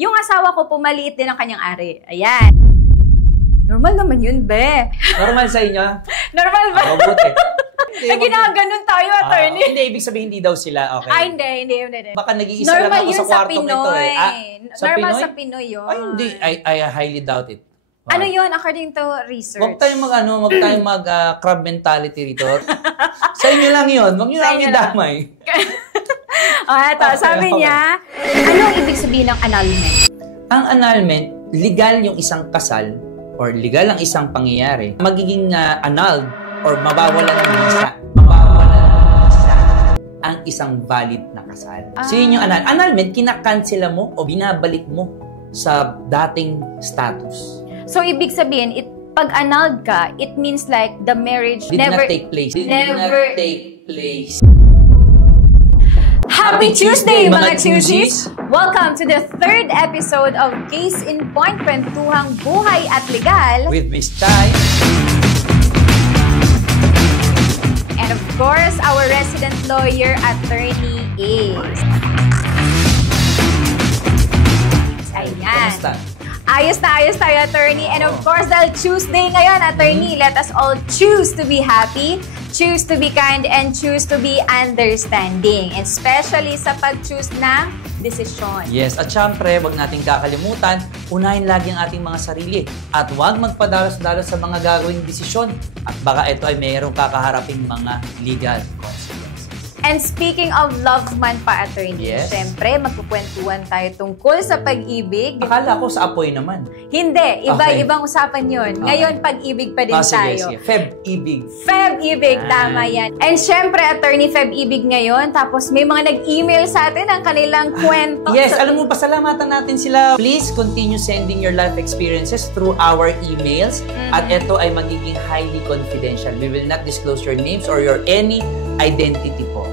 Yung asawa ko po, maliit din ang kanyang ari. Ayan. Normal naman yun, be. Normal sa inyo? Normal ba? Mabuti. Ginaganon tayo, attorney. Hindi, ibig sabihin hindi daw sila. Okay. Ay, hindi. Baka nag-iisa lang ako sa kwartong ito eh. Normal sa Pinoy yun. Ay, hindi. I highly doubt it. Wow. Ano yun, according to research? Huwag tayong crab mentality rito. Sa inyo lang yun. Huwag nyo lang idamay. Eto, sabi niya, ano ang ibig sabihin ng annulment? Ang annulment, legal yung isang kasal or legal ang isang pangyayari, magiging annulled or mabawalan ng visa. Ang isang valid na kasal. So yun yung annulment, kinakansela mo o binabalik mo sa dating status. So ibig sabihin, pag annulled ka, it means like the marriage Did never not take place. Happy Tuesday, mga Tuesdays! Welcome to the third episode of Case in Point, Kwentuhang Buhay at Legal. With Miss Chai. And of course, our resident lawyer, Attorney Ace. Ayan. Ayos na tayo, Attorney. And of course, dahil Tuesday ngayon, Attorney, let us all choose to be happy, choose to be kind, and choose to be understanding. Especially sa pag-choose ng desisyon. Yes, at syempre, wag nating kakalimutan, unahin lagi ang ating mga sarili. At wag magpadalos-dalos sa mga gagawing desisyon. At baka ito ay mayroong kakaharaping mga legal consequences. And speaking of love man pa, Attorney, yes. Siyempre, magkukwentuhan tayo tungkol sa pag-ibig. Akala ko sa apoy naman. Hindi, ibang usapan yun. Okay. Ngayon, pag-ibig pa din tayo. Sige. Feb-ibig. Feb-ibig, tama yan. And syempre, Attorney, Feb-ibig ngayon. Tapos may mga nag-email sa atin ang kanilang kwento. Yes, alam mo, pasalamatan natin sila. Please continue sending your life experiences through our emails. At ito ay magiging highly confidential. We will not disclose your names or your any identity po.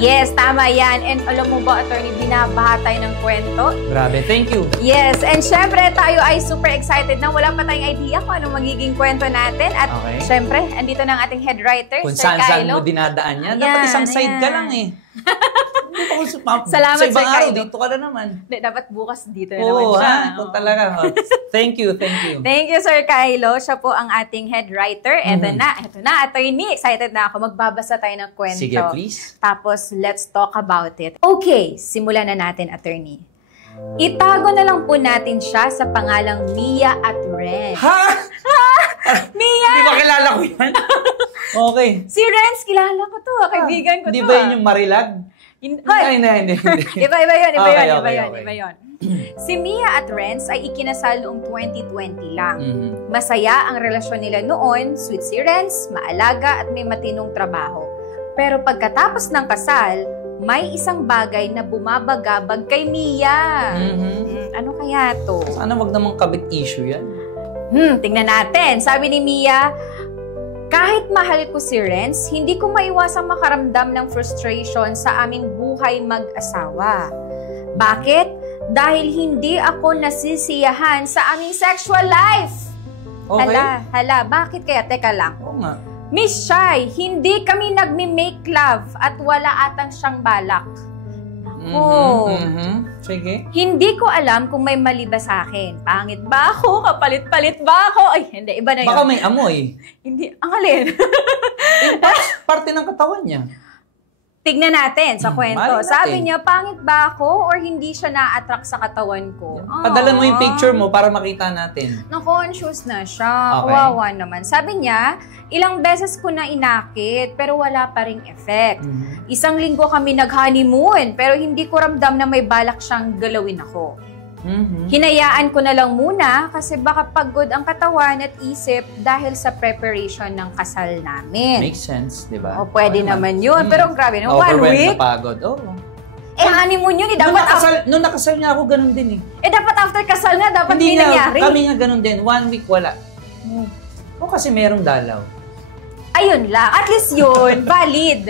Yes, tama yan. And alam mo ba, Attorney, binabaha tayo ng kwento. Grabe, thank you. Yes, and syempre tayo ay super excited na wala pa tayong idea kung anong magiging kwento natin. At syempre, andito na ang ating head writer, kung Sir Kylo. saan mo dinadaan yan. Dapat isang side ka lang eh. Salamat, sa ibang Sir araw, Kylo. Dito ka na naman. Dapat bukas dito na naman siya. Kung talaga. Thank you. Thank you, Sir Kylo. Siya po ang ating head writer. Ito na, Attorney. Excited na ako. Magbabasa tayo ng kwento. Sige, please. Tapos, let's talk about it. Okay, simulan na natin, Attorney. Itago na lang po natin siya sa pangalang Mia at Renz. Ha? Mia! Di ba kilala ko yan? Okay. Si Renz, kilala ko to. Kaibigan ko to. Di ba yun yung Marilag? Hindi. Iba yun. Si Mia at Renz ay ikinasal noong 2020 lang. Masaya ang relasyon nila noon, sweet si Renz, maalaga at may matinong trabaho. Pero pagkatapos ng kasal, may isang bagay na bumabagabag kay Mia. Ano kaya to? Sana wag namang kabit issue yan. Tingnan natin. Sabi ni Mia, kahit mahal ko si Renz, hindi ko maiwasang makaramdam ng frustration sa aming buhay mag-asawa. Bakit? Dahil hindi ako nasisiyahan sa aming sexual life. Okay. Hala, bakit kaya? Teka lang. Oo nga. Miss Shai, hindi kami nagme-make love at wala atang siyang balak. Sige. Hindi ko alam kung may mali ba sa akin. Pangit ba ako? Kapalit-palit ba ako? Ay, hindi. Iba na yun. Baka may amoy. Hindi. Ang alin? Parte ng katawan niya. Tignan natin sa kwento. Natin. Sabi niya, pangit ba ako or hindi siya na-attract sa katawan ko? Padalan mo yung picture mo para makita natin. Na-conscious na siya. Okay. Kawawa naman. Sabi niya, ilang beses ko na inakit pero wala pa ring effect. Isang linggo kami nag-honeymoon pero hindi ko ramdam na may balak siyang galawin ako. Hinayaan ko na lang muna kasi baka pagod ang katawan at isip dahil sa preparation ng kasal namin. Makes sense, di ba? O, pwede naman yun. Pero grabe, no? 1 week? Napagod. Honeymoon yun. Nung nakasal niya ako, ganun din eh. Dapat after kasal nga, dapat hindi nangyari. Kami nga ganun din. 1 week wala. Kasi merong dalaw. Ayun lang. At least yun, valid.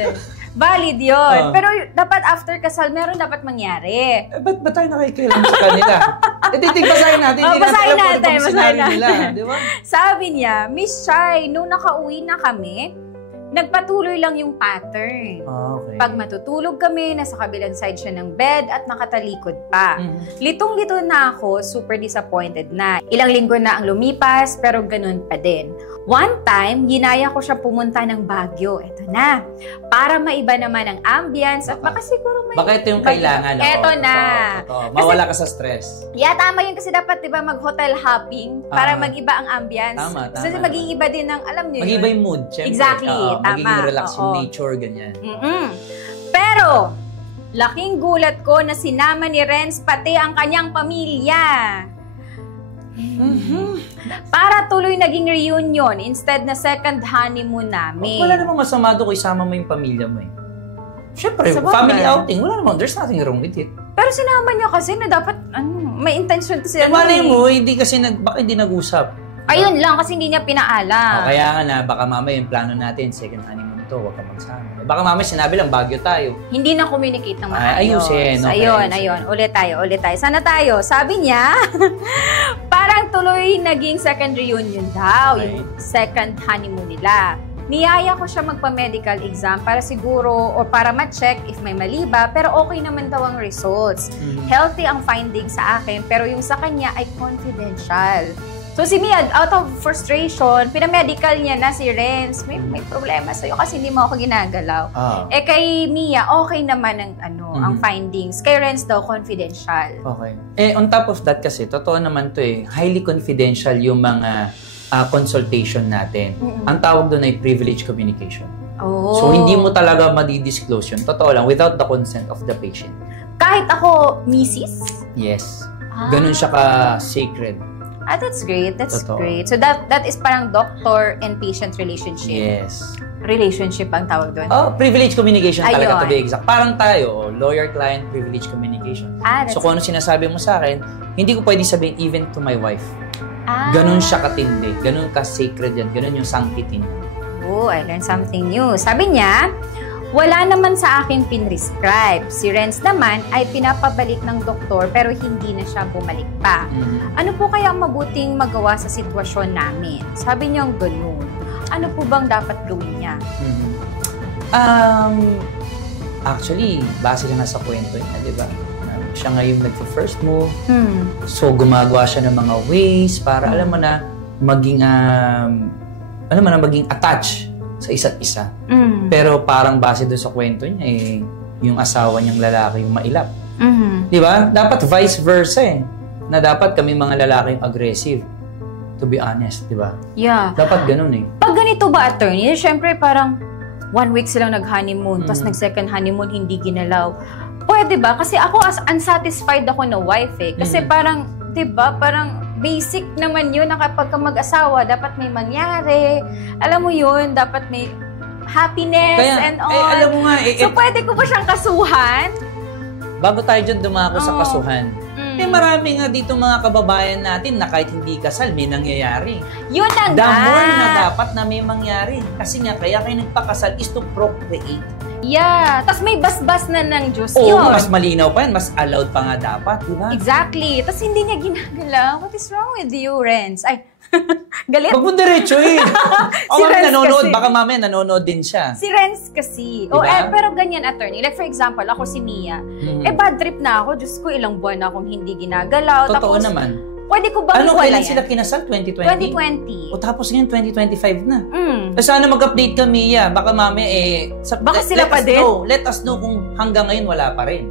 Valid yun. Pero dapat after kasal, meron dapat mangyari. Ba't ba tayo nakikialam sa kanila? Basahin natin. Basahin natin. Diba? Sabi niya, Miss Shai, nung nakauwi na kami, nagpatuloy lang yung pattern. Okay. Pag matutulog kami, nasa kabilang side siya ng bed at nakatalikod pa. Litong-lito na ako, super disappointed na. Ilang linggo na ang lumipas, pero ganun pa din. One time, ginaya ko siya pumunta ng Baguio. Ito na. Para maiba naman ang ambience at baka siguro may... Baka ito yung kailangan. Ito na. Totoo. Mawala ka sa stress. Yeah, tama yun kasi dapat, di ba, mag-hotel hopping para mag-iba ang ambience. Tama. Kasi maging iba din ang, alam niyo mag-iba yung mood, syempre. Exactly, tama. Magiging relax yung nature, ganyan. Pero, laking gulat ko na sinama ni Renz pati ang kanyang pamilya. Para tuloy naging reunion instead na second honeymoon namin. Wala namang masama doon kung isama mo yung pamilya mo eh. Siyempre, family outing, wala namang, there's nothing wrong with it. Pero sinama niya kasi na dapat, may intention kasi. Malay mo, hindi kasi, baka hindi nag-usap. Ayun lang, kasi hindi niya pinaalam. Kaya nga na, baka mamaya yung plano natin, second honeymoon to, huwag ka magsama. Baka mamaya sinabi lang, Baguio tayo. Hindi na communicate ng maayos. Ayusin. Okay, ayun. Ulit tayo. Sana tayo. Sabi niya, parang tuloy naging second reunion daw, yung second honeymoon nila. Niyaya ko siya magpa-medical exam para siguro o para ma-check if may mali ba, pero okay naman daw ang results. Healthy ang findings sa akin, pero yung sa kanya ay confidential. So si Mia, out of frustration, pinamedical niya na si Renz. May problema sa'yo kasi hindi mo ako ginagalaw. Eh kay Mia, okay naman ang findings. Kay Renz daw, confidential. Okay. Eh, on top of that kasi, totoo naman to eh, highly confidential yung mga consultation natin. Ang tawag doon ay privileged communication. So, hindi mo talaga madidisclose yun. Totoo lang, without the consent of the patient. Kahit ako, Mrs.? Yes. Ganun siya ka-sacred. That's great. That's great. So, that is parang doctor and patient relationship. Yes. Relationship ang tawag doon. Privileged communication talaga to be exact. Parang tayo, lawyer-client privileged communication. So, kung ano sinasabi mo sa akin, hindi ko pwede sabihin even to my wife. Ganun siya katindi. Ganun ka-sacred yan. Ganun yung sanctity niya. I learned something new. Sabi niya, wala naman sa akin pinrescribe. Si Renz naman ay pinapabalik ng doktor pero hindi na siya bumalik pa. Ano po kaya ang mabuting magawa sa sitwasyon namin? Sabi niya ganun. Ano po bang dapat gawin niya? Actually, base na sa kwento niya, di ba? Siya ngayon nagpo-first move. So, gumagawa siya ng mga ways para, alam mo na, maging attached sa isa't isa. Pero parang base doon sa kwento niya, yung asawa niyang lalaki yung mailap. Di ba? Dapat vice versa eh. Na dapat kami mga lalaki yung aggressive. To be honest, di ba? Yeah. Dapat ganun eh. Pag ganito ba, attorney, syempre parang 1 week silang nag-honeymoon, tapos nag-second honeymoon, hindi ginalaw. Pwede ba? Kasi ako unsatisfied ako na wife eh. Kasi parang, di ba, parang basic naman yun na kapag ka mag-asawa, dapat may mangyari. Alam mo yun, dapat may happiness and all. Alam mo nga, so pwede ko ba siyang kasuhan? Bago tayo dyan dumako sa kasuhan, marami nga dito mga kababayan natin na kahit hindi kasal, may nangyayari. Yun na nga. The more na dapat na may mangyari. Kasi nga, kaya kayo nagpakasal is to procreate. Yeah. Tapos may basbas na ng Diyos yun. Oo, mas malinaw pa yan. Mas allowed pa nga dapat, di ba? Exactly. Tapos hindi niya ginagalaw. What is wrong with you, Renz? Ay, galit. Wag mo diretso eh. Si Renz nanonood. kasi. Baka mamaya nanonood din siya. Si Renz kasi. Diba? Pero ganyan, attorney. Like for example, ako si Mia. Bad trip na ako. Diyos ko, ilang buwan na akong hindi ginagalaw. Totoo tapos, naman. Pwede ko bang kailan sila kinasal? 2020? 2020. O tapos ngayon, 2025 na. Sana mag-update ka, Mia. Baka mamaya baka sila pa din? Let us know kung hanggang ngayon wala pa rin.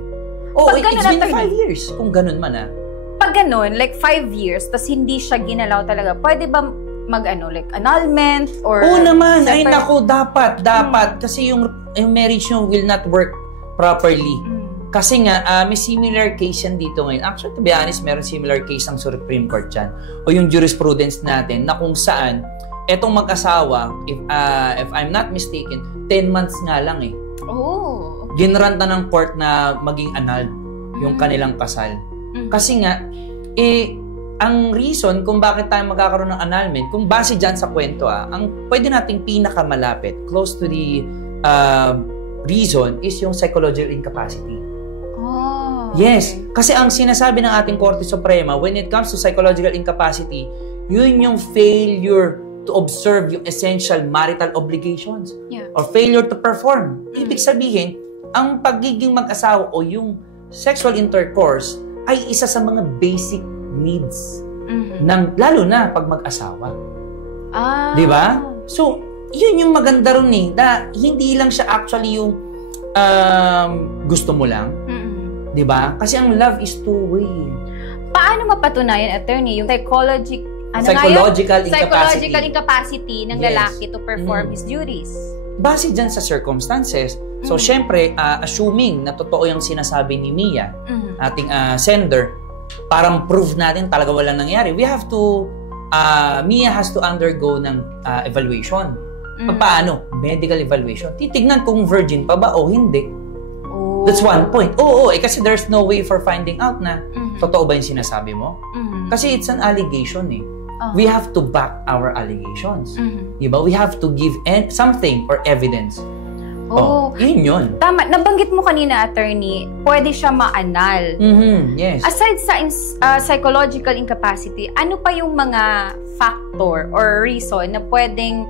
It's been 5 years. Kung ganun man Pag ganun, like 5 years, tas hindi siya ginalaw talaga, pwede ba like annulment or... Oo naman. Ay naku, dapat. Kasi yung marriage nyo will not work properly. Kasi nga, may similar case yan dito ngayon. Actually, to be honest, meron similar case ang Supreme Court dyan. O yung jurisprudence natin na kung saan, etong mag-asawa, if I'm not mistaken, 10 months nga lang eh. Ginranta ng court na maging annulled yung kanilang kasal. Kasi nga, ang reason kung bakit tayo magkakaroon ng annulment, kung base dyan sa kwento, ang pwede nating pinakamalapit, close to the reason, is yung psychological incapacity. Yes. Kasi ang sinasabi ng ating Korte Suprema, when it comes to psychological incapacity, yun yung failure to observe yung essential marital obligations Yeah. or failure to perform. Ibig sabihin, ang pagiging mag-asawa o yung sexual intercourse ay isa sa mga basic needs ng, lalo na pag mag-asawa. Di ba? So, yun yung maganda rin na hindi lang siya actually yung gusto mo lang. Di ba? Kasi ang love is two-way. Paano mapatunayan, attorney, yung Psychological incapacity ng lalaki to perform his duties? Base dyan sa circumstances. So, syempre, assuming na totoo yung sinasabi ni Mia, ating sender, parang prove natin talaga walang nangyari, we have to, Mia has to undergo ng evaluation. Paano? Medical evaluation. Titignan kung virgin pa ba o hindi. That's one point. Kasi there's no way for finding out na totoo ba yung sinasabi mo? Kasi it's an allegation eh. We have to back our allegations. Diba? We have to give something or evidence. Yun. Tama. Nabanggit mo kanina, attorney, pwede siya ma-anal. Yes. Aside sa psychological incapacity, ano pa yung mga factor or reason na pwedeng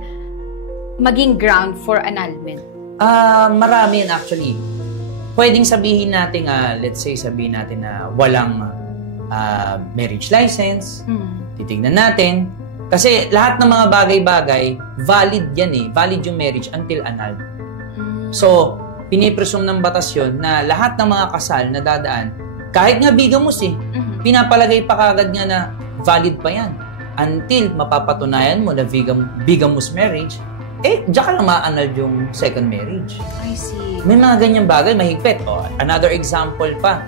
maging ground for annulment? Marami yan actually. Pwedeng sabihin natin, let's say sabihin natin na walang marriage license. Titignan natin. Kasi lahat ng mga bagay-bagay, valid yan eh. Valid yung marriage until annulled. So, pinipresume ng batas yun na lahat ng mga kasal na dadaan, kahit nga bigamous eh, pinapalagay pa kagad nga na valid pa yan. Until mapapatunayan mo na bigamous marriage, diyan ka lang ma-annulled yung second marriage. I see. May mga ganyang bagay, mahigpit. Another example pa,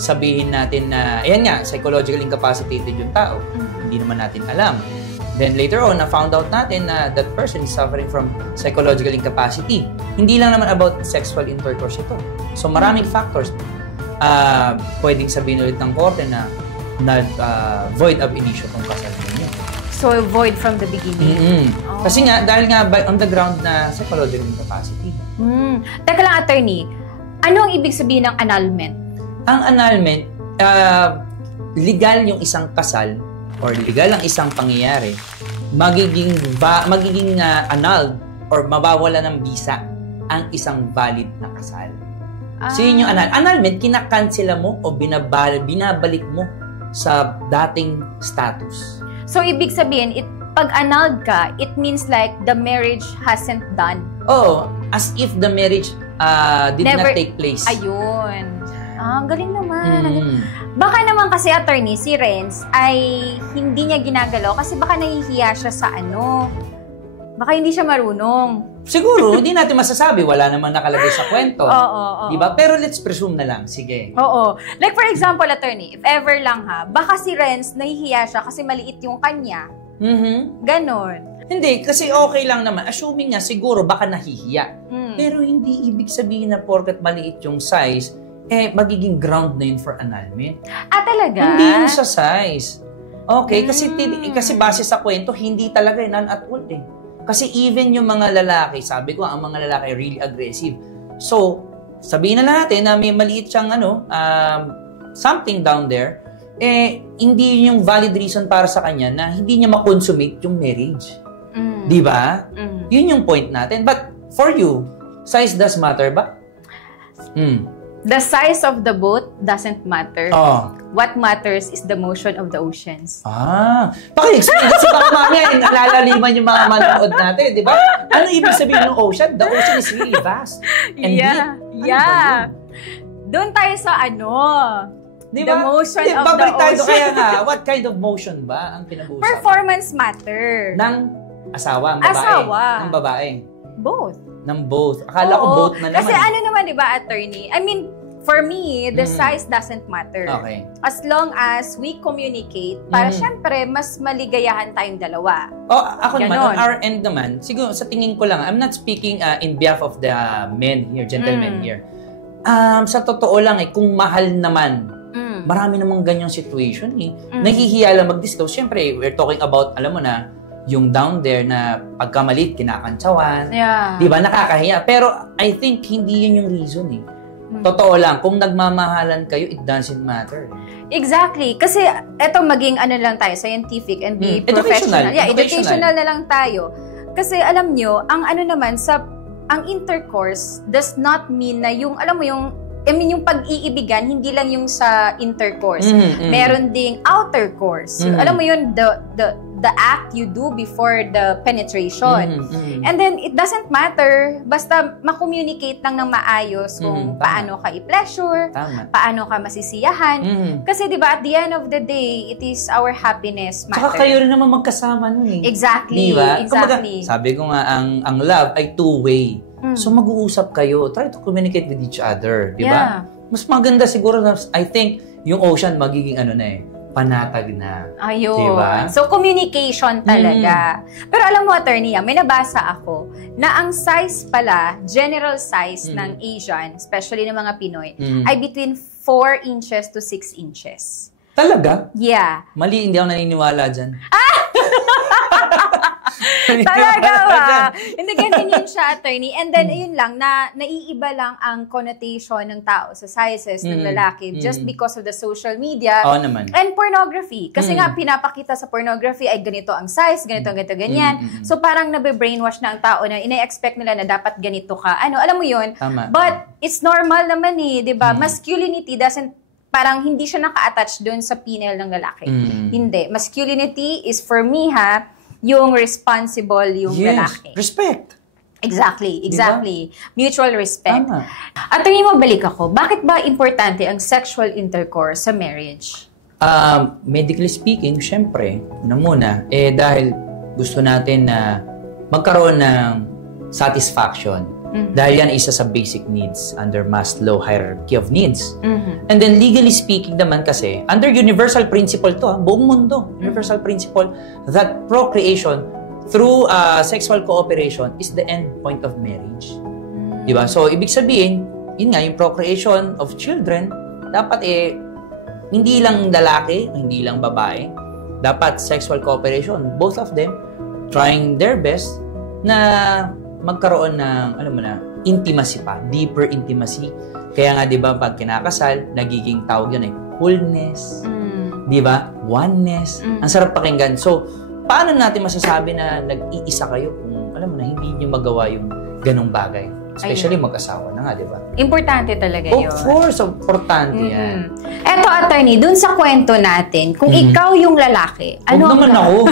sabihin natin na, ayan nga, psychologically incapacitated yung tao. Hindi naman natin alam. Then later on, na-found out natin na that person is suffering from psychological incapacity. Hindi lang naman about sexual intercourse ito. So maraming factors. Pwedeng sabihin ulit ng korte na void ab initio kung kasal ninyo. So void from the beginning? Kasi nga, dahil nga on the ground na psychological incapacity. Teka lang, attorney. Ano ang ibig sabihin ng annulment? Ang annulment, legal yung isang kasal or legal ang isang pangyayari, magiging annulled or mabawala ng visa ang isang valid na kasal. So yun yung annulment, kinakansela mo o binabalik mo sa dating status. So ibig sabihin, pag annulled ka, it means like the marriage hasn't done. As if the marriage did not take place. Ayun. Ang galing naman. Baka naman kasi, attorney, si Renz ay hindi niya ginagalaw kasi baka nahihiya siya sa baka hindi siya marunong. Siguro, hindi natin masasabi. Wala naman nakalagay sa kwento. Oo. Diba? Pero let's presume na lang. Sige. Oo. Like for example, attorney, if ever lang baka si Renz nahihiya siya kasi maliit yung kanya. Ganon. Hindi, kasi okay lang naman. Assuming nga, siguro baka nahihiya. Pero hindi ibig sabihin na porket maliit yung size, magiging ground na yun for annulment. Talaga? Hindi yun sa size. Okay, kasi base sa kwento, hindi talaga none at all eh. Kasi even yung mga lalaki, sabi ko, ang mga lalaki really aggressive. So, sabihin na natin na may maliit siyang something down there, hindi yun yung valid reason para sa kanya na hindi niya ma-consummate yung marriage. Di ba? Yun yung point natin. But for you, size does matter ba? The size of the boat doesn't matter. What matters is the motion of the oceans. Paki-explain kasi baka mamaya lalaliman yung mga manonood natin, di ba? Ano ibig sabihin ng ocean? The ocean is really vast and deep. Yeah. Doon tayo sa Diba? The motion of the ocean. Kaya nga, what kind of motion ba ang pinag-uusapan? Performance matter. Ng asawa, ang babae. Ng babae. Both. Ng both. Akala ko both na naman. Kasi naman, di ba, attorney? I mean, for me, the size doesn't matter. Okay. As long as we communicate, para syempre, mas maligayahan tayong dalawa. Ako naman, on our end naman, siguro sa tingin ko lang, I'm not speaking in behalf of the men here, gentlemen here. Sa totoo lang kung mahal naman, marami namang ganyang situation Nahihiya lang mag-disclose. Syempre, we're talking about, alam mo na, yung down there na pagkamalit, kinakantsawan. Yeah. Di ba? Nakakahiya. Pero I think hindi yun yung reason Totoo lang, kung nagmamahalan kayo, it doesn't matter. Exactly. Kasi eto maging lang tayo, scientific and be professional. Educational na lang tayo. Kasi alam nyo, ang ang intercourse does not mean na yung, alam mo yung pag-iibigan, hindi lang yung sa intercourse. Meron ding outer course. Alam mo yun, the act you do before the penetration. And then, it doesn't matter, basta ma-communicate lang ng maayos kung paano ka i-pleasure, paano ka masisiyahan. Kasi diba, at the end of the day, it is our happiness matter. Saka kayo rin naman magkasama nun eh. Exactly. Diba? Exactly. Kumbaga, sabi ko nga, ang love ay two-way. So mag-uusap kayo, try to communicate with each other, di ba? Yeah. Mas maganda siguro na, I think, yung ocean magiging panatag na. Ayun. Diba? So communication talaga. Pero alam mo, attorney, may nabasa ako na ang size pala, general size ng Asian, especially ng mga Pinoy, ay between 4 inches to 6 inches. Talaga? Yeah. Mali, hindi ako naniniwala dyan. Talaga ba? Hindi, ganyan yun siya, attorney. And then, ayun lang, naiiba lang ang connotation ng tao sa sizes ng lalaki just because of the social media and pornography. Kasi nga, pinapakita sa pornography ay ganito ang size, ganito, ganyan. So, parang nabe-brainwash na ang tao na ina-expect nila na dapat ganito ka. Alam mo yun? Tama. But, it's normal naman di ba? Masculinity parang hindi siya naka-attach doon sa penile ng lalaki. Hindi. Masculinity is for me, yung responsible yung lalaki. Respect. Exactly. Diba? Mutual respect. Tama. At mabalik ako, bakit ba importante ang sexual intercourse sa marriage? Medically speaking, syempre, muna, dahil gusto natin na magkaroon ng satisfaction. Dahil yan isa sa basic needs under Maslow hierarchy of needs. And then legally speaking naman kasi, under universal principle to, buong mundo, universal principle that procreation through sexual cooperation is the end point of marriage. Diba? So, ibig sabihin, yun nga, yung procreation of children, dapat hindi lang lalaki, hindi lang babae, dapat sexual cooperation, both of them trying their best na magkaroon ng, intimacy pa, deeper intimacy. Kaya nga, di ba, pag kinakasal, nagiging tawag yun wholeness, di ba? Oneness. Ang sarap pakinggan. So, paano natin masasabi na nag-iisa kayo kung, hindi nyo magawa yung ganong bagay? Especially mag-asawa na nga, di ba? Importante talaga yun. Of course, importante yan. Eto, attorney, dun sa kwento natin, kung ikaw yung lalaki, ano naman ako?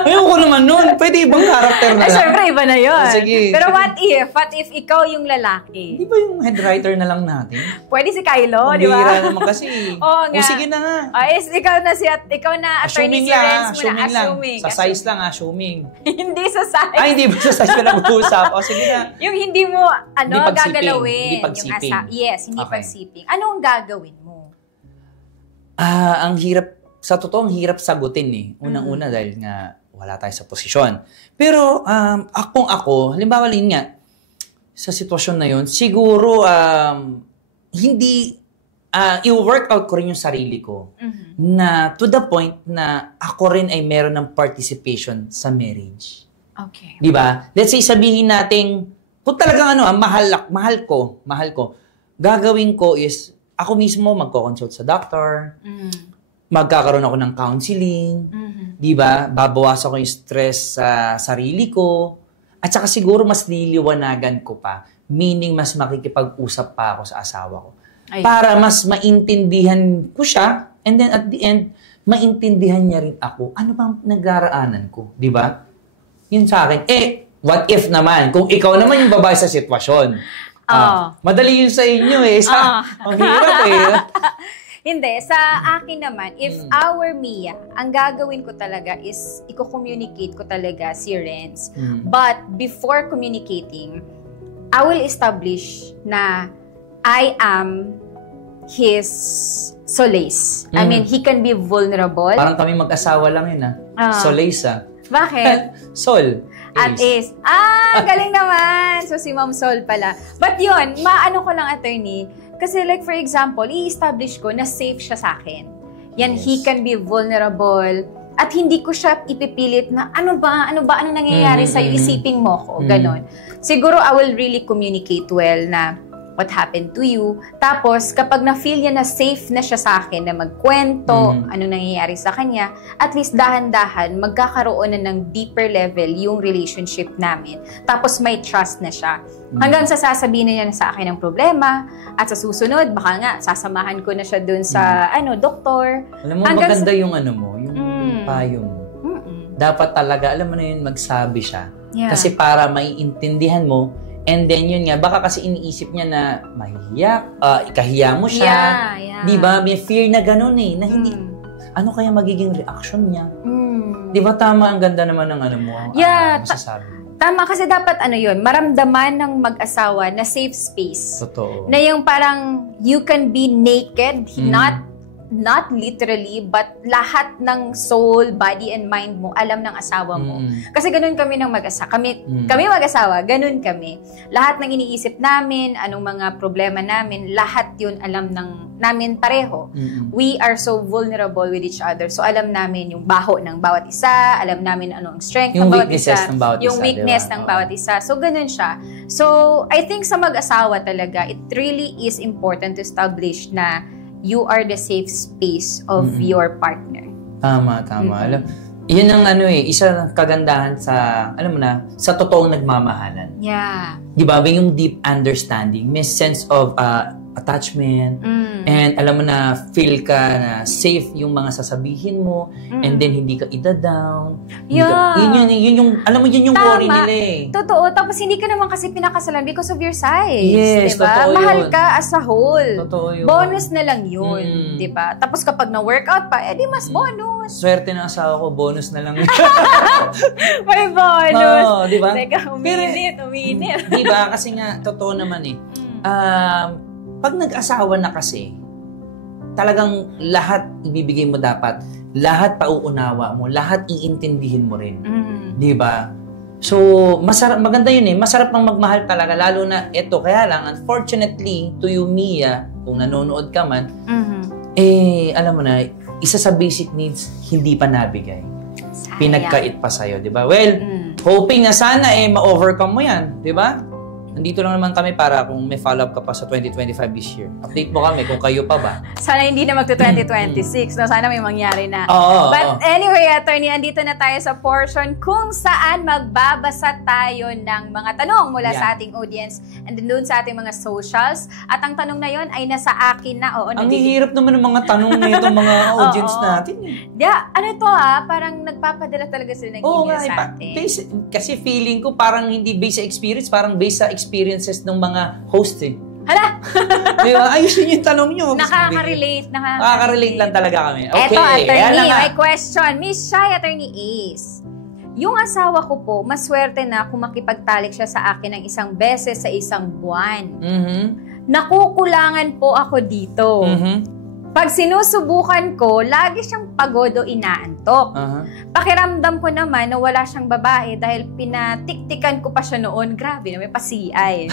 Ayoko naman nun. Pwede ibang karakter na lang. Siyempre, iba na yun. Sige. Pero what if ikaw yung lalaki? Di ba yung head writer na lang natin? Pwede si Kylo, di ba? Bihira naman kasi. Oo nga. Sige na nga. Ikaw na attorney si Renz muna. Assuming. Sa size lang, assuming. Hindi sa size. Hindi ba sa size ka nag-uusap? O sige na. Yung hindi mo, gagalawin. Hindi pagsiping. Yes, hindi pagsiping. Ano ang gagawin mo? Ang hirap, sa totoo, ang hirap sagutin Unang-una dahil nga wala tayo sa posisyon. Pero ako, halimbawa nga, sa sitwasyon na yun, siguro hindi, i-work out ko rin yung sarili ko na to the point na ako rin ay meron ng participation sa marriage. Okay. Di ba? Let's say, sabihin natin, kung talagang mahal ko, gagawin ko is, ako mismo magko-consult sa doctor, magkakaroon ako ng counseling, di ba? Babawasan ko yung stress sa sarili ko, at saka siguro mas liliwanagan ko pa, meaning mas makikipag-usap pa ako sa asawa ko. Para mas maintindihan ko siya, and then at the end, maintindihan niya rin ako, ano bang nagraraanan ko, di ba? Yun sa akin. What if naman? Kung ikaw naman yung babae sa sitwasyon. Madali yun sa inyo ang hirap Hindi. Sa akin naman, if our Mia, ang gagawin ko talaga is, i-communicate ko talaga si Renz. But before communicating, I will establish na I am his solace. I mean, he can be vulnerable. Parang kami mag-asawa lang yun Solace Bakit? Sol. At is. Galing naman. So, si Ma'am Sol pala. But yun, maano ko lang, attorney. Kasi like, for example, i-establish ko na safe siya sa akin. Yan, he can be vulnerable. At hindi ko siya ipipilit na, ano nangyayari sa'yo? Isipin mo ko. Ganon. Siguro, I will really communicate well na, what happened to you. Tapos, kapag na-feel niya na safe na siya sa akin na magkwento, ano nangyayari sa kanya, at least dahan-dahan, magkakaroon na ng deeper level yung relationship namin. Tapos, may trust na siya. Hanggang sa sasabihin na niya sa akin ang problema, at sa susunod, baka nga, sasamahan ko na siya dun sa, doktor. Alam mo, maganda yung yung payo mo. Dapat talaga, alam mo na yun, magsabi siya. Yeah. Kasi para maiintindihan mo, and then yun nga, baka kasi iniisip niya na mahihiya, ikahiya mo siya. Yeah. Di ba? May fear na ganun na hindi, ano kaya magiging reaction niya? Di ba tama, ang ganda naman ng masasabi mo? Tama, kasi dapat maramdaman ng mag-asawa na safe space. Totoo. Na yung parang you can be naked, not literally, but lahat ng soul, body, and mind mo, alam ng asawa mo. Kasi ganun kami ng mag-asawa. Kami mag-asawa, ganun kami. Lahat ng iniisip namin, anong mga problema namin, lahat yun alam namin pareho. We are so vulnerable with each other. So, alam namin yung baho ng bawat isa, alam namin anong strength ng bawat isa, yung weakness ng bawat isa. So, ganun siya. So, I think sa mag-asawa talaga, it really is important to establish na you are the safe space of your partner. Tama. Alam, yun ang isa ng kagandahan sa, sa totoong nagmamahalan. Yeah. Di ba? Yung deep understanding, may sense of attachment, and alam mo na, feel ka na safe yung mga sasabihin mo, and then hindi ka ida-down. Yeah. Yun yung, alam mo, yun yung worry nila Totoo. Tapos hindi ka naman kasi pinakasalan because of your size. Yes, diba? totoo Mahal yun. ka as a whole. Totoo yun. Bonus na lang yun. Diba? Tapos kapag na-workout pa, edi mas bonus. Swerte ng asawa ko, bonus na lang yun. May bonus. Oo, diba? Teka, uminit. Diba? Kasi nga, totoo naman pag nag-asawa na kasi, talagang lahat ibibigay mo dapat, lahat pauunawa mo, lahat iintindihin mo rin. Di ba? So, maganda yun masarap mang magmahal talaga, lalo na eto, kaya lang, unfortunately, to you, Mia, kung nanonood ka man, alam mo na, isa sa basic needs, hindi pa nabigay. Sayang. Pinagkait pa sa'yo, di ba? Well, hoping na sana ma-overcome mo yan, di ba? Nandito lang naman kami para kung may follow-up ka pa sa 2025 this year. Update mo kami kung kayo pa ba. Sana hindi na magto-2026. No? Sana may mangyari na. But anyway, attorney, andito na tayo sa portion kung saan magbabasa tayo ng mga tanong mula sa ating audience and doon sa ating mga socials. At ang tanong na yon ay nasa akin na. Ang hihirap naman ng mga tanong nito mga audience natin. Yeah, parang nagpapadala talaga sila ng email sa atin. Kasi feeling ko parang hindi based sa experience, parang based sa experiences ng mga host Hala! Di ba? Ayusin yung tanong nyo. Nakaka-relate lang talaga kami. Okay. Eto, attorney, may question. Miss Shai, Attorney Ace. Yung asawa ko po, maswerte na kung makipagtalik siya sa akin ng isang beses sa isang buwan. Nakukulangan po ako dito. Pag sinusubukan ko, lagi siyang pagod o inaantok. Pakiramdam ko naman na wala siyang babae dahil pinatiktikan ko pa siya noon. Grabe na, may pa-CI.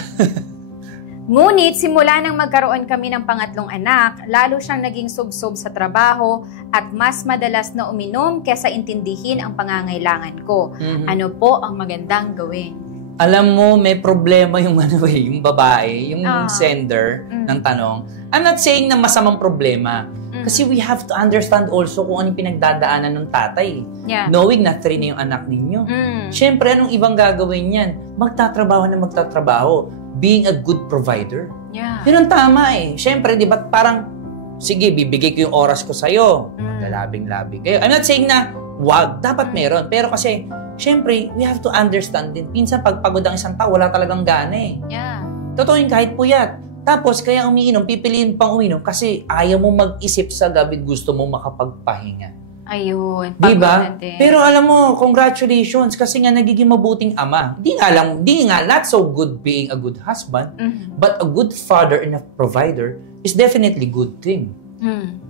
Ngunit, simula nang magkaroon kami ng pangatlong anak, lalo siyang naging subsob sa trabaho at mas madalas na uminom kesa intindihin ang pangangailangan ko. Ano po ang magandang gawin? Alam mo, may problema yung yung babae, yung sender ng tanong. I'm not saying na masamang problema. Kasi we have to understand also kung anong pinagdadaanan ng tatay. Yeah. Knowing na 3 na yung anak ninyo. Siyempre, anong ibang gagawin yan? Magtatrabaho na magtatrabaho. Being a good provider. Yeah. Yun ang tama Siyempre, di ba parang, sige, bibigay ko yung oras ko sa'yo. Maglalabing-labing kayo. I'm not saying na, wag. Dapat meron. Pero kasi, siyempre, we have to understand din. Pinsan, pag pagod ang isang tao, wala talagang gana Yeah. Totoo yung kahit puyat. Tapos, kaya umiinom, pipiliin pang uminom kasi ayaw mo mag-isip sa gabi, gusto mo makapagpahinga. Ayun. Diba? Pero alam mo, congratulations kasi nga nagiging mabuting ama. Di nga, not so good being a good husband, but a good father and a provider is definitely good thing.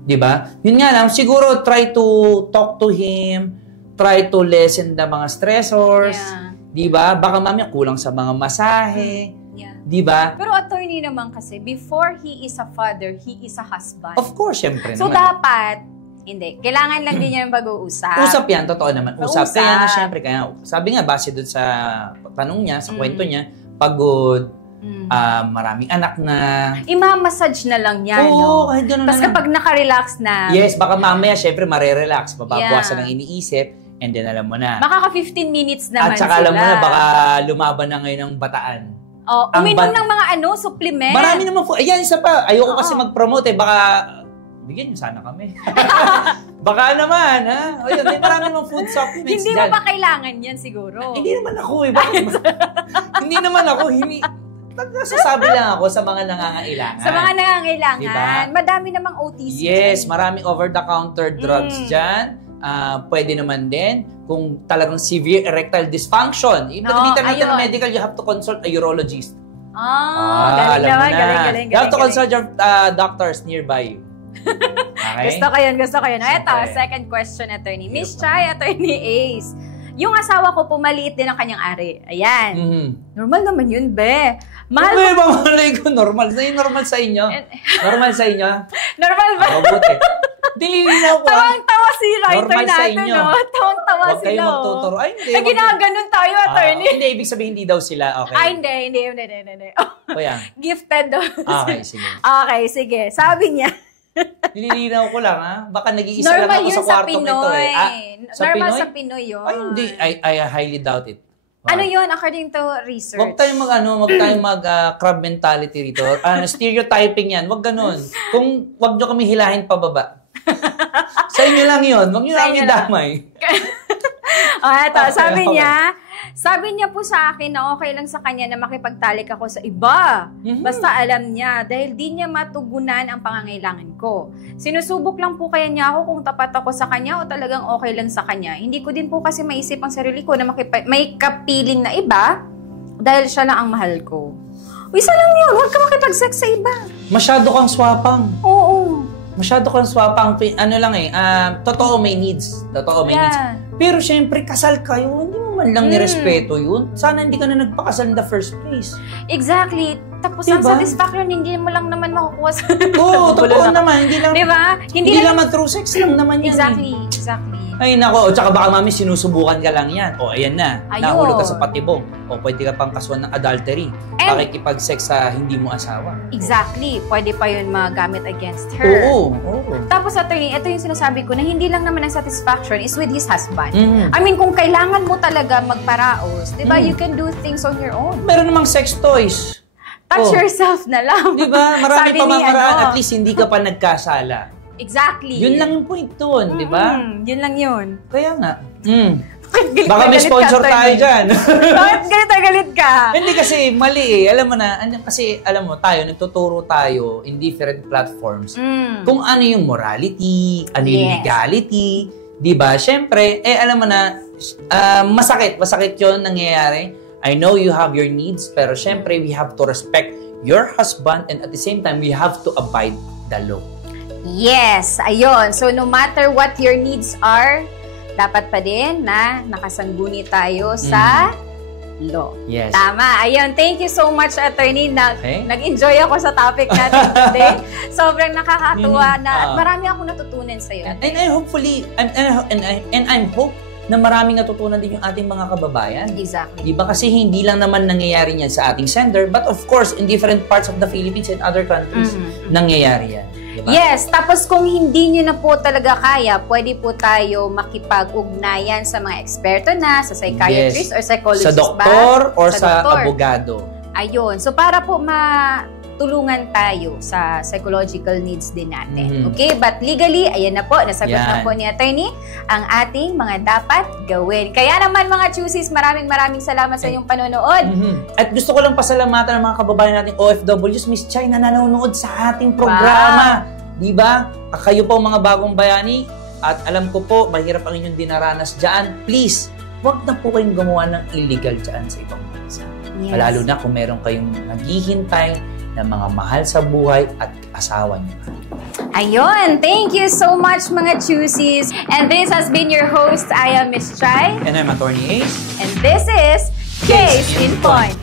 Diba? Yun nga lang, siguro try to talk to him, try to lessen the mga stressors. Yeah. Diba? Baka mamaya kulang sa mga masahe. Yeah. Diba? Pero attorney naman kasi, before he is a father, he is a husband. Of course, syempre so naman. dapat, hindi. Kailangan lang din niya ng pag-uusap. Usap yan, totoo naman. Usap. Kaya na syempre, sabi nga, base doon sa tanong niya, sa kwento niya, pagod, maraming anak na. Ima-massage na lang yan, no? Kahit ganun Tapos kapag naka-relax na. Yes, baka mamaya, syempre, marerelax. Mababawasan ang iniisip. And then, alam mo na. Baka ka 15 minutes naman At saka alam mo na, baka lumaban na ngayon ng bataan. Uminom ng mga supplement. Marami naman po. Ayan, isa pa. Ayoko kasi mag-promote Baka, bigyan niyo sana kami. Baka naman, ha? O yun, marami naman food supplements Hindi mo ba kailangan yan siguro? Hindi naman ako Hindi naman ako. Nasasabi lang ako sa mga nangangailangan. Sa mga nangangailangan. Diba? Madami namang OTC. Yes, maraming over-the-counter drugs dyan. Pwede naman din kung talagang severe erectile dysfunction. Ipagamitan natin ng medical, you have to consult a urologist. Galing naman. You have to consult your doctors nearby you. Okay? Gusto ko yun. Ito, second question, attorney. Miss Chai, attorney Ace. Yung asawa ko, pumaliit din ang kanyang ari. Ayan. Normal naman yun, be. Mahal mo. Normal. Normal sa inyo. Normal sa inyo. Normal ba? Mabuti. Dililinaw ko. Tawang-tawa si writer natin, no? Tawang-tawa sila, Huwag kayo magtuturo. Ay, hindi. Ginaganon tayo, attorney. Hindi, ibig sabihin hindi daw sila. Okay. Hindi. O yan. Gifted daw. Okay, sige. Okay, sige. Sabi niya. Nililinaw ko lang, ha? Baka nag-iisa lang ako sa kwartong ito, eh. Normal sa Pinoy yun. Ay, hindi. I highly doubt it. Ano yun, according to research? Huwag tayong crab mentality rito. Stereotyping yan. Huwag ganun. Huwag nyo kami hilahin pababa. Sa inyo lang yun. Huwag nyo lang idamay. Eto, sabi niya po sa akin na okay lang sa kanya na makipagtalik ako sa iba. Basta alam niya, dahil di niya matugunan ang pangangailangan ko. Sinusubok lang po kaya niya ako kung tapat ako sa kanya o talagang okay lang sa kanya. Hindi ko din po kasi maisip ang sarili ko na may kapiling na iba dahil siya lang ang mahal ko. Isa lang yun, huwag ka makipag-sex sa iba. Masyado kang swapang. Oo. Masyado kang swapang. Totoo may needs. Needs. Pero syempre, kasal kayo, hindi mo man lang nirespeto yun. Sana hindi ka na nagpakasal in the first place. Exactly. Tapos ang satisfaction, hindi mo lang naman makukuha sa... Oo, totoo naman. Hindi lang, diba? Hindi lang true sex lang naman yan. Exactly. Ay, nako. Tsaka baka mami, sinusubukan ka lang yan. O, ayan na. Ayun. Nahulog ka sa patibong. O, pwede ka pang kasuhan ng adultery. Pakikipag-sex sa hindi mo asawa. Exactly. Pwede pa yun magamit against her. Oo. Tapos, attorney, ito yung sinasabi ko na hindi lang naman ang satisfaction is with his husband. I mean, kung kailangan mo talaga magparaos, di ba, you can do things on your own. Meron namang sex toys. Touch yourself na lang. Di ba? Marami pa mamaraan. At least hindi ka pa nagkasala. Exactly. Yun lang yung point doon, di ba? Yun lang yun. Kaya nga. Baka may sponsor tayo dyan. Bakit galit ka? Hindi kasi mali eh. Alam mo na, kasi alam mo tayo, nagtuturo tayo in different platforms kung ano yung morality, ano yung legality, di ba? Siyempre, alam mo na, masakit yun nangyayari. I know you have your needs, pero siyempre, we have to respect your husband and at the same time, we have to abide the law. Yes, ayun. So, no matter what your needs are, dapat pa din na nakasangguni tayo sa law. Yes. Tama. Ayun. Thank you so much, attorney. Nag-enjoy ako sa topic natin today. Sobrang nakakatuwa na marami akong natutunan sa'yo. And I hopefully, and I'm hope na maraming natutunan din yung ating mga kababayan. Exactly. Diba? Kasi hindi lang naman nangyayari yan sa ating sender, but of course, in different parts of the Philippines and other countries, nangyayari yan. Diba? Yes, tapos kung hindi nyo na po talaga kaya, pwede po tayo makipag-ugnayan sa mga eksperto na, sa psychiatrist or psychologist sa doktor or sa doktor. abogado. Ayun. So para po matulungan tayo sa psychological needs din natin. Okay? But legally, ayan na po, nasagot na po ni attorney ang ating mga dapat gawin. Kaya naman mga choosies, maraming salamat sa inyong panonood. At gusto ko lang pasalamatan ng mga kababayan nating OFWs, Miss Chai, na nanonood sa ating programa. Wow. Diba? Kayo po mga bagong bayani at alam ko po, mahirap ang inyong dinaranas dyan. Please, huwag na po kayong gumawa ng illegal dyan sa ibang bansa. Yes. Lalo na kung meron kayong naghihintay ng mga mahal sa buhay at asawa niyo. Ayun! Thank you so much mga choosies! And this has been your host, I am Miss Chai. And I'm Attorney Ace. And this is Case in Point.